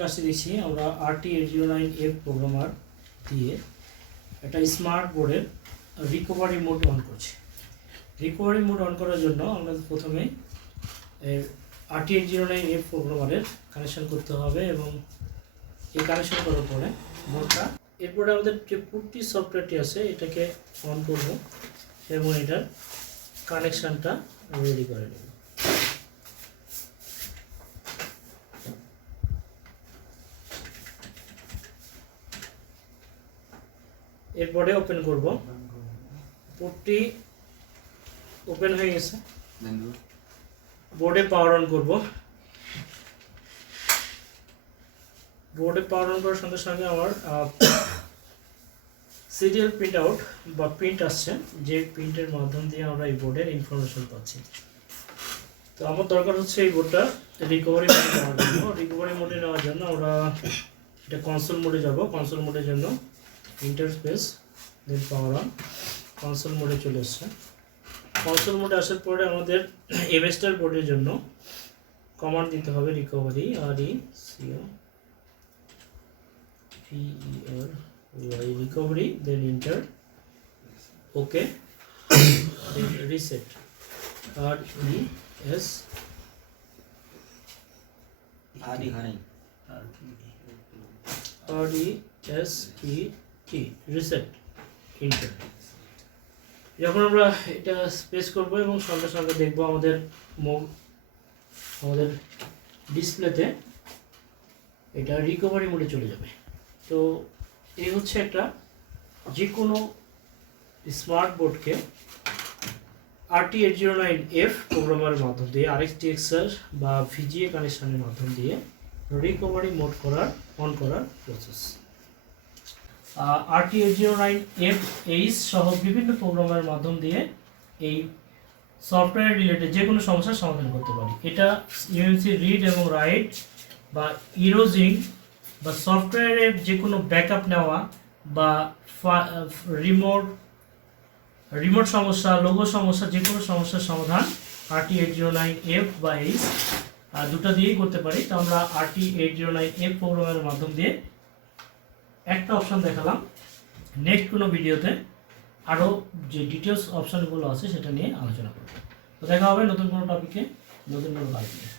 কাজটি দিচ্ছি আমরা RT809F প্রোগ্রামার দিয়ে একটা স্মার্ট বোর্ডের রিকভারি মোড অন করছি। রিকভারি মোড অন করার জন্য আমরা প্রথমে RT809F প্রোগ্রামারের কানেকশন করতে হবে এবং এই কানেকশন করার পরে মোডটা এরপরে আমাদের যে পুটটি সফটওয়্যারটি আছে এটাকে অন করব এবং এটার কানেকশনটা রেডি করে নেব। এরপরে ওপেন করব, পোর্টটি ওপেন হয়ে গেছে। বোর্ডে পাওয়ার অন করব। বোর্ডে পাওয়ার অন করার সঙ্গে সঙ্গে আমার সিরিয়াল প্রিন্ট আউট বা প্রিন্ট আসছে, যে প্রিন্টের মাধ্যম দিয়ে আমরা এই বোর্ডের ইনফরমেশন পাচ্ছি। তো আমার দরকার হচ্ছে এই বোর্ডটা রিকভারি মোডে নেওয়ার জন্য। রিকভারি মোডে নেওয়ার জন্য আমরা এটা কনসোল মোডে যাব। কনসোল মোডের জন্য ইন্টারফেস দেন পাওয়ার অন, কনসোল মোডে চলে আসছে। কনসোল মোডে আসার পরে আমাদের এমএসটার বোর্ডের জন্য কমান্ড দিতে হবে recovery, RECOVERY recovery, then enter, okay, then reset, RESET reset, enter. যখন আমরা এটা স্পেস করব এবং সঙ্গে সঙ্গে দেখব আমাদের ডিসপ্লেতে এটা রিকভারি মোডে চলে যাবে। তো এই হচ্ছে একটা যে কোনো স্মার্ট বোর্ডকে RT809F প্রোগ্রামের মাধ্যম দিয়ে RxTXR বা VGA কানেকশনের মাধ্যম দিয়ে রিকভারি মোড অন করার প্রসেস। RT809F সহ বিভিন্ন প্রোগ্রামের মাধ্যম দিয়ে এই সফটওয়্যার রিলেটেড যে কোনো সমস্যার সমাধান করতে পারি। এটা UMC রিড এবং রাইট বা ইরোজিং বা সফটওয়্যারের যে কোনো ব্যাকআপ নেওয়া বা রিমোট সমস্যা, লোগো সমস্যা, যে কোনো সমস্যার সমাধান RT809F বা H দুটো দিয়েই করতে পারি। তো আমরা RT809F প্রোগ্রামের মাধ্যম দিয়ে একটা অপশন দেখালাম। নেক্সট কোনো ভিডিওতে আরও যে ডিটেলস অপশানগুলো আছে সেটা নিয়ে আলোচনা করব। তো দেখা হবে নতুন কোনো টপিকে, নতুন কোনো কাজ নিয়ে।